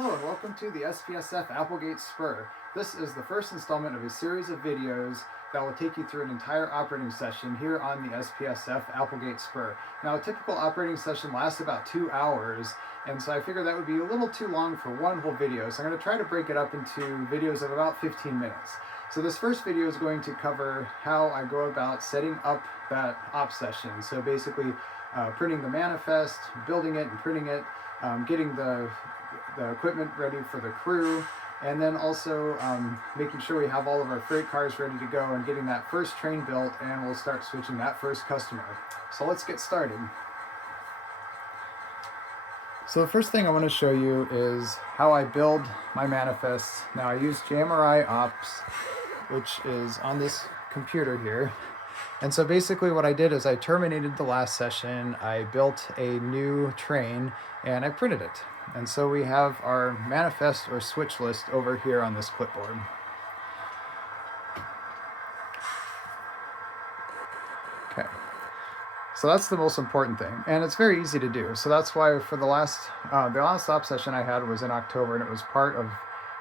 Hello and welcome to the SPSF Applegate Spur. This is the first installment of a series of videos that will take you through an entire operating session here on the SPSF Applegate Spur. Now, a typical operating session lasts about 2 hours, and so I figured that would be a little too long for one whole video, so I'm going to try to break it up into videos of about 15 minutes. So this first video is going to cover how I go about setting up that op session. So basically printing the manifest, building it and printing it, getting the equipment ready for the crew, and then also making sure we have all of our freight cars ready to go and getting that first train built, and we'll start switching that first customer. So let's get started. So the first thing I want to show you is how I build my manifests. Now I use JMRI Ops, which is on this computer here. And so basically what I did is I terminated the last session, I built a new train, and I printed it. And so we have our manifest or switch list over here on this clipboard. Okay, so that's the most important thing, and it's very easy to do. So that's why for the last op session I had was in October, and it was part of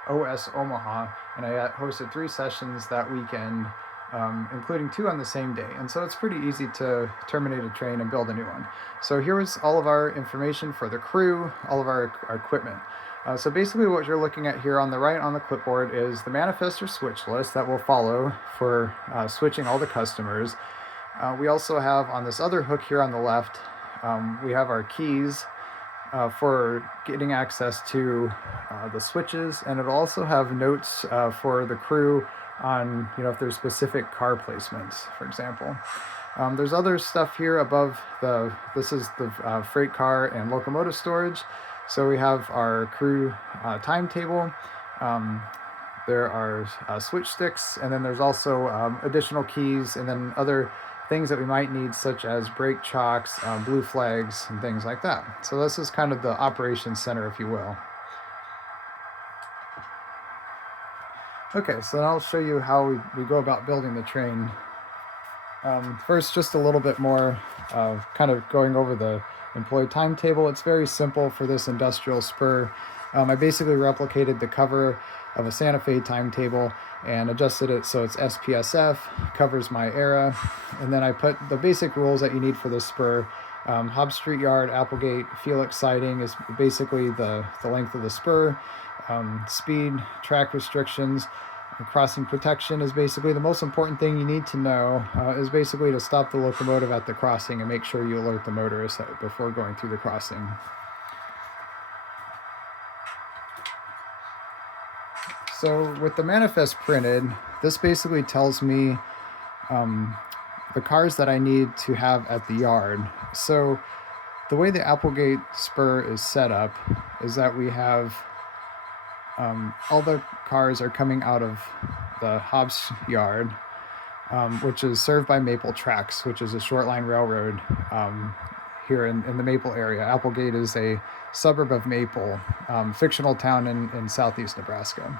OS Omaha, and I hosted 3 sessions that weekend, including 2 on the same day. And so it's pretty easy to terminate a train and build a new one. So here was all of our information for the crew, all of our equipment. So basically what you're looking at here on the right on the clipboard is the manifest or switch list that will follow for switching all the customers. We also have on this other hook here on the left, we have our keys for getting access to the switches, and it'll also have notes for the crew on, if there's specific car placements, for example. There's other stuff here above this is the freight car and locomotive storage. So we have our crew timetable, there are switch sticks, and then there's also additional keys and then other things that we might need, such as brake chocks, blue flags, and things like that. So this is kind of the operations center, if you will. Okay, so now I'll show you how we go about building the train. First, just a little bit more kind of going over the employee timetable. It's very simple for this industrial spur. I basically replicated the cover of a Santa Fe timetable and adjusted it so it's SPSF, covers my era, and then I put the basic rules that you need for this spur. Hobbs Street Yard, Applegate, Felix siding is basically the length of the spur. Speed, track restrictions, crossing protection is basically the most important thing you need to know, is basically to stop the locomotive at the crossing and make sure you alert the motorist before going through the crossing. So with the manifest printed, this basically tells me the cars that I need to have at the yard. So the way the Applegate Spur is set up is that we have all the cars are coming out of the Hobbs yard, which is served by Maple Tracks, which is a short line railroad here in the Maple area. Applegate is a suburb of Maple, fictional town in southeast Nebraska.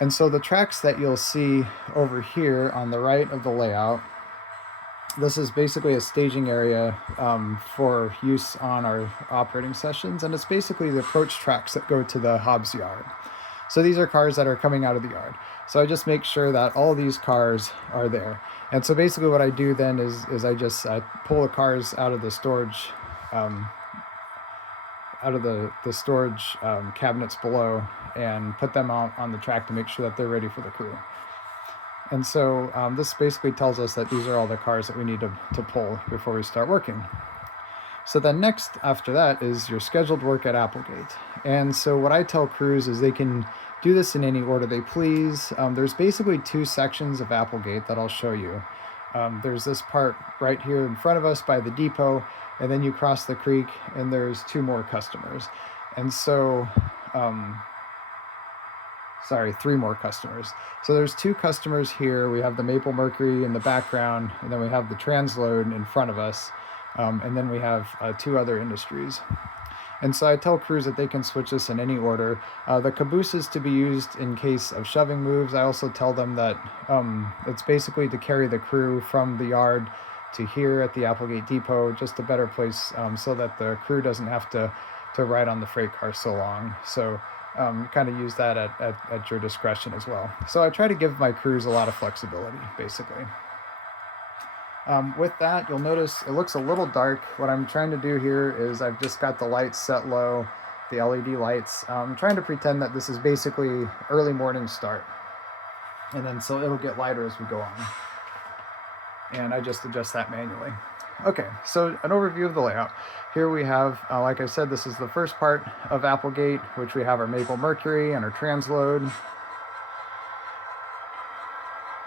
And so the tracks that you'll see over here on the right of the layout, this is basically a staging area for use on our operating sessions, and it's basically the approach tracks that go to the Hobbs yard. So these are cars that are coming out of the yard. So I just make sure that all these cars are there. And so basically what I do then is I pull the cars out of the storage cabinets below and put them out on the track to make sure that they're ready for the crew. And so this basically tells us that these are all the cars that we need to pull before we start working. So then next after that is your scheduled work at Applegate. And so what I tell crews is they can do this in any order they please. There's basically 2 sections of Applegate that I'll show you. There's this part right here in front of us by the depot, and then you cross the creek and there's 2 more customers. And so 3 more customers. So there's 2 customers here. We have the Maple Mercury in the background, and then we have the transload in front of us, and then we have 2 other industries. And so I tell crews that they can switch this in any order. The caboose is to be used in case of shoving moves. I also tell them that it's basically to carry the crew from the yard to here at the Applegate Depot, just a better place so that the crew doesn't have to to ride on the freight car so long. So kind of use that at your discretion as well. So I try to give my crews a lot of flexibility, basically. With that, you'll notice it looks a little dark. What I'm trying to do here is I've just got the lights set low, the LED lights. I'm trying to pretend that this is basically early morning start. And then so it'll get lighter as we go on. And I just adjust that manually. Okay, so an overview of the layout. Here we have, like I said, this is the first part of Applegate, which we have our Maple Mercury and our transload.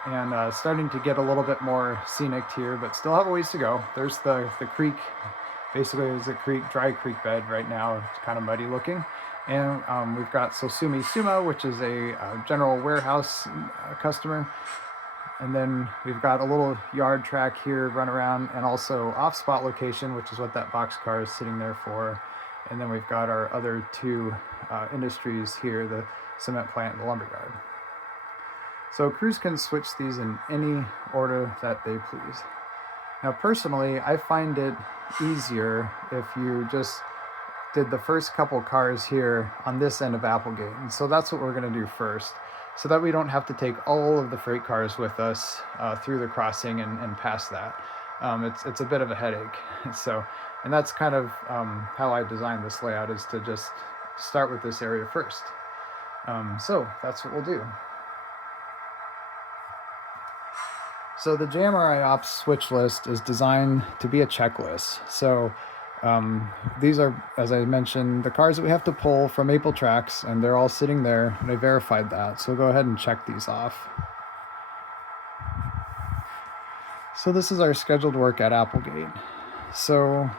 And starting to get a little bit more scenic here, but still have a ways to go. There's the creek. Basically, there's a creek, dry creek bed right now. It's kind of muddy looking. And we've got Sosumi Sumo, which is a general warehouse customer. And then we've got a little yard track here, run around, and also off-spot location, which is what that box car is sitting there for. And then we've got our other two industries here, the cement plant and the lumberyard. So crews can switch these in any order that they please. Now personally, I find it easier if you just did the first couple cars here on this end of Applegate. And so that's what we're going to do first, so that we don't have to take all of the freight cars with us through the crossing and past that. It's a bit of a headache. So, and that's kind of how I designed this layout, is to just start with this area first. So that's what we'll do. So the JMRI Ops switch list is designed to be a checklist. So these are, as I mentioned, the cars that we have to pull from Maple Tracks, and they're all sitting there, and I verified that. So we'll go ahead and check these off. So this is our scheduled work at Applegate. So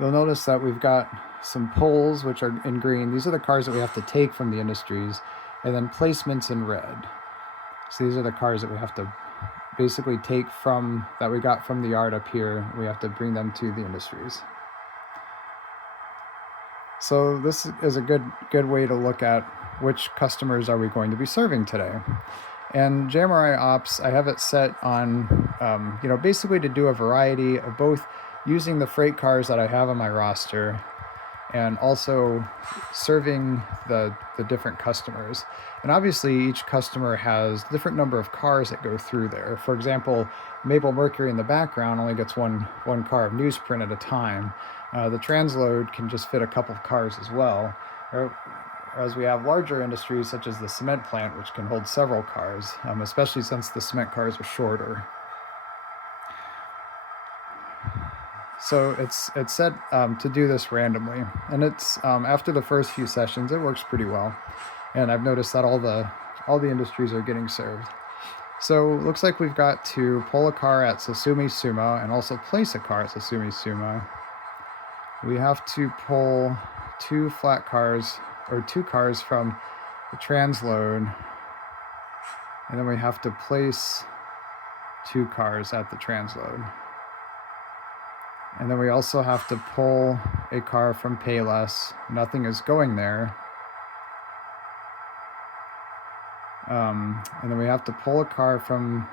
you'll notice that we've got some pulls, which are in green. These are the cars that we have to take from the industries, and then placements in red. So these are the cars that we have to basically take from, that we got from the yard up here. We have to bring them to the industries. So this is a good way to look at which customers are we going to be serving today. And JMRI Ops, I have it set on, basically to do a variety of both using the freight cars that I have on my roster and also serving the different customers. And obviously each customer has a different number of cars that go through there. For example, Maple Mercury in the background only gets one car of newsprint at a time. The transload can just fit a couple of cars as well. As we have larger industries such as the cement plant, which can hold several cars, especially since the cement cars are shorter. So it's set to do this randomly, and it's after the first few sessions it works pretty well, and I've noticed that all the industries are getting served. So it looks like we've got to pull a car at Sosumi Sumo and also place a car at Sosumi Sumo. We have to pull two cars from the transload, and then we have to place 2 cars at the transload. And then we also have to pull a car from Payless. Nothing is going there. And then we have to pull a car from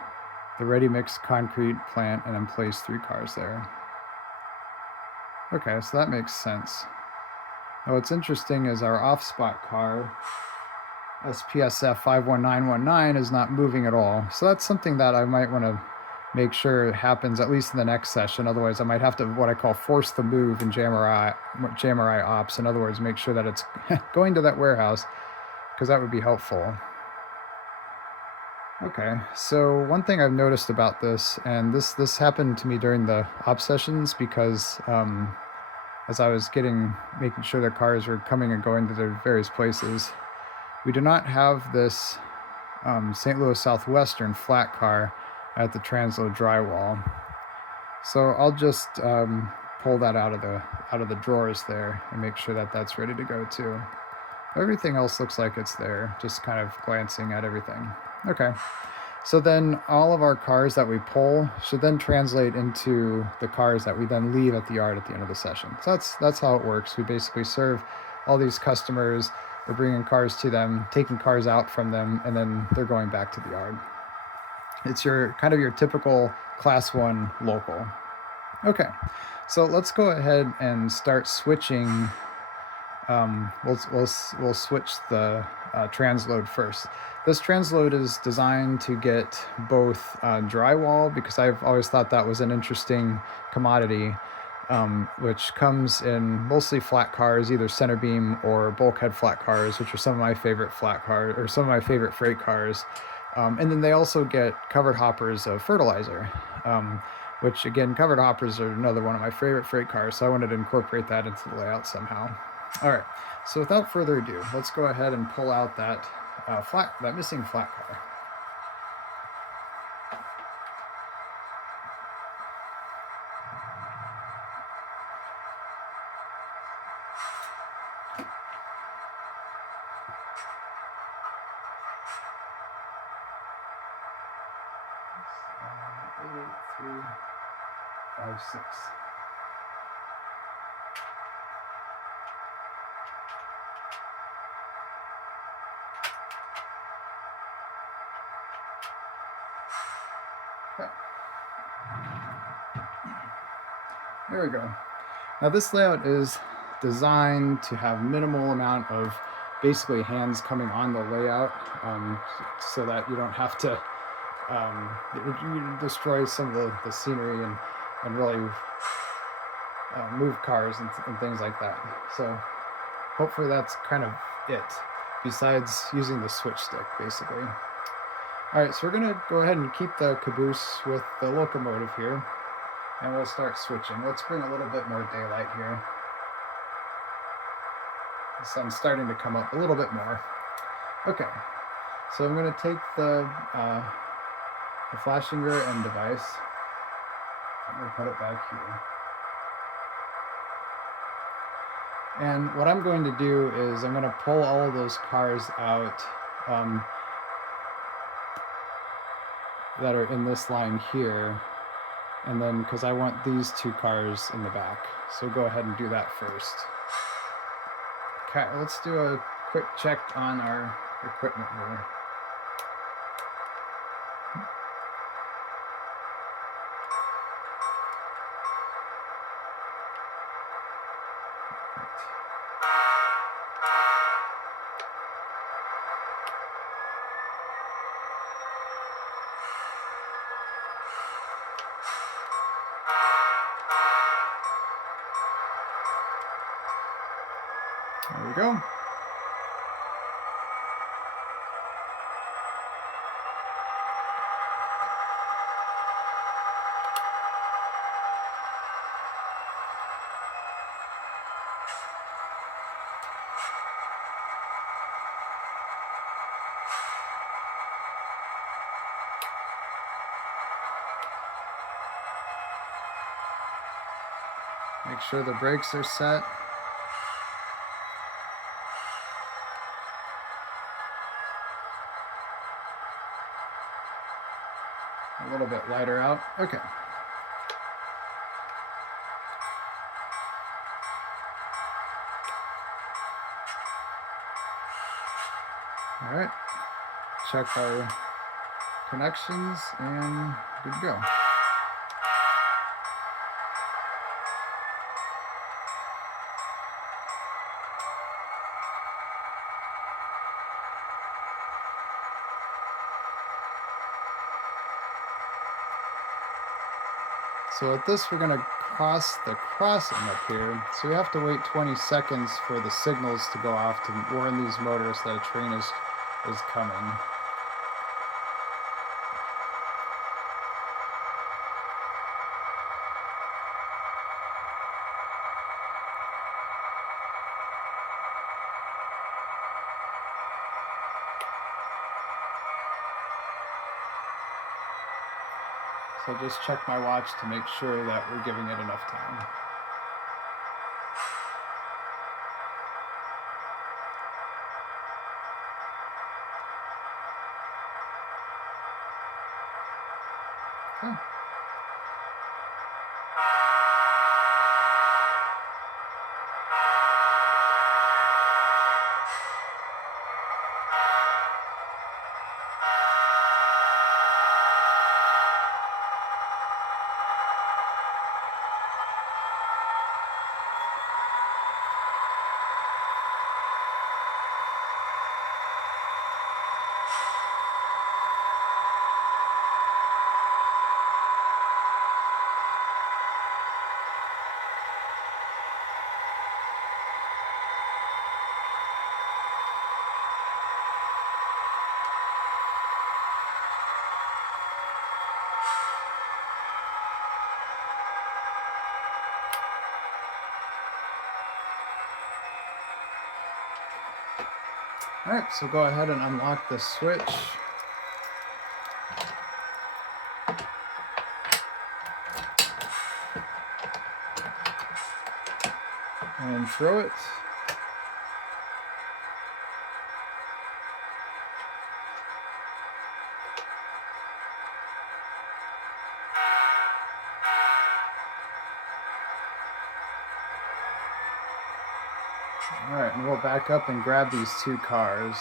the ready-mix concrete plant and then place 3 cars there. Okay, so that makes sense. Now what's interesting is our off-spot car, SPSF 51919, is not moving at all. So that's something that I might want to make sure happens at least in the next session. Otherwise, I might have to, what I call, force the move in JMRI Ops. In other words, make sure that it's going to that warehouse, because that would be helpful. Okay, so one thing I've noticed about this, and this happened to me during the Ops sessions, because as I was making sure the cars were coming and going to their various places, we do not have this St. Louis Southwestern flat car at the transload drywall. So I'll just pull that out of the drawers there and make sure that that's ready to go too. Everything else looks like it's there, just kind of glancing at everything. Okay, so then all of our cars that we pull should then translate into the cars that we then leave at the yard at the end of the session. So that's how it works. We basically serve all these customers, we're bringing cars to them, taking cars out from them, and then they're going back to the yard. It's your typical class 1 local. Okay, so let's go ahead and start switching we'll switch the transload first. This transload is designed to get both drywall, because I've always thought that was an interesting commodity, which comes in mostly flat cars, either center beam or bulkhead flat cars, which are some of my favorite flat cars, or some of my favorite freight cars. And then they also get covered hoppers of fertilizer, which again, covered hoppers are another one of my favorite freight cars, so I wanted to incorporate that into the layout somehow. All right, so without further ado, let's go ahead and pull out that missing flat car. Eight, 3, 5, 6. Okay. There we go. Now this layout is designed to have minimal amount of basically hands coming on the layout, so that you don't have to you destroy some of the scenery and really move cars and things like that. So hopefully that's kind of it, besides using the switch stick basically. All right, so we're gonna go ahead and keep the caboose with the locomotive here, and we'll start switching. Let's bring a little bit more daylight here. The sun's starting to come up a little bit more. Okay, so I'm gonna take the flashing rear end device. I'm gonna put it back here. And what I'm going to do is I'm gonna pull all of those cars out that are in this line here, and then because I want these 2 cars in the back, so go ahead and do that first. Okay, let's do a quick check on our equipment here. There we go. Make sure the brakes are set. A little bit lighter out. Okay. All right. Check our connections and good to go. So at this, we're going to cross the crossing up here. So we have to wait 20 seconds for the signals to go off to warn these motorists that a train is coming. So just check my watch to make sure that we're giving it enough time. Okay. All right, so go ahead and unlock the switch. And throw it. All right, and we'll back up and grab these two cars.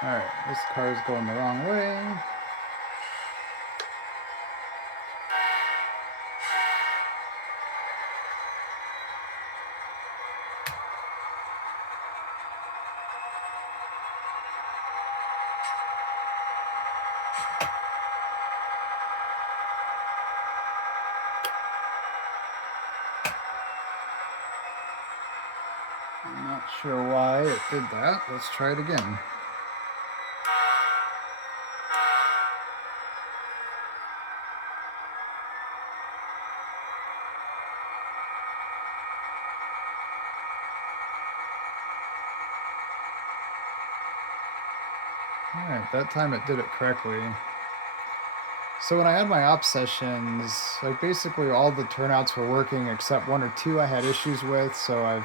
All right, this car is going the wrong way. I'm not sure why it did that. Let's try it again. All right, that time it did it correctly. So when I had my op sessions, like basically all the turnouts were working except one or two I had issues with. So I've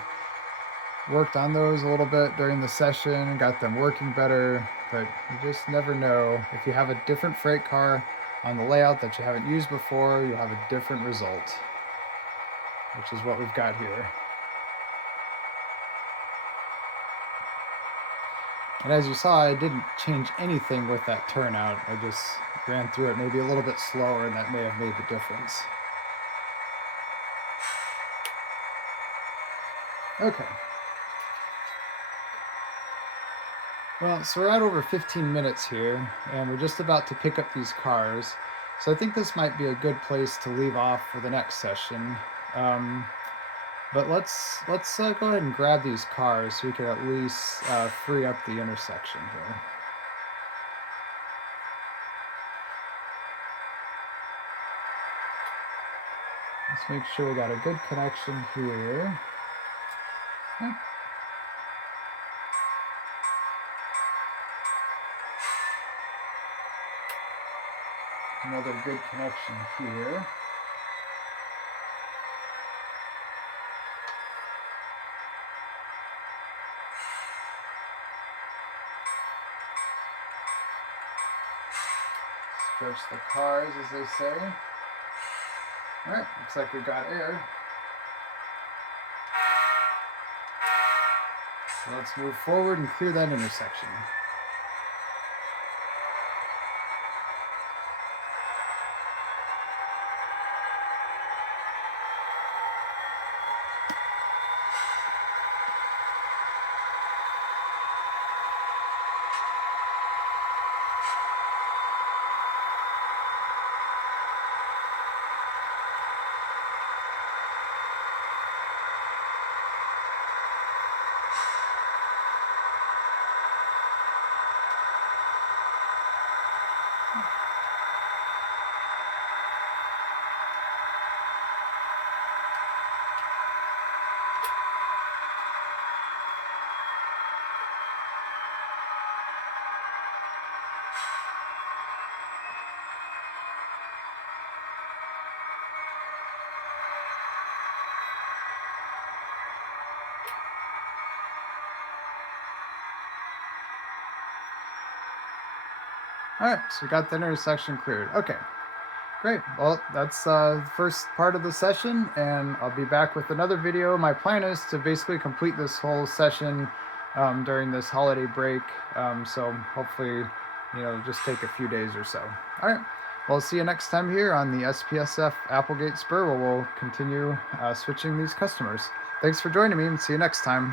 worked on those a little bit during the session, got them working better, but you just never know. If you have a different freight car on the layout that you haven't used before, you'll have a different result, which is what we've got here. And as you saw, I didn't change anything with that turnout. I just ran through it maybe a little bit slower, and that may have made the difference. Okay. Well, so we're at over 15 minutes here, and we're just about to pick up these cars. So I think this might be a good place to leave off for the next session. But let's go ahead and grab these cars so we can at least free up the intersection here. Let's make sure we got a good connection here. Okay. Another good connection here. Stretch the cars, as they say. All right, looks like we got air. So let's move forward and clear that intersection. All right, so we got the intersection cleared. Okay, great. Well, that's the first part of the session, and I'll be back with another video. My plan is to basically complete this whole session during this holiday break. So hopefully, just take a few days or so. All right. Well, see you next time here on the SPSF Applegate Spur, where we'll continue switching these customers. Thanks for joining me, and see you next time.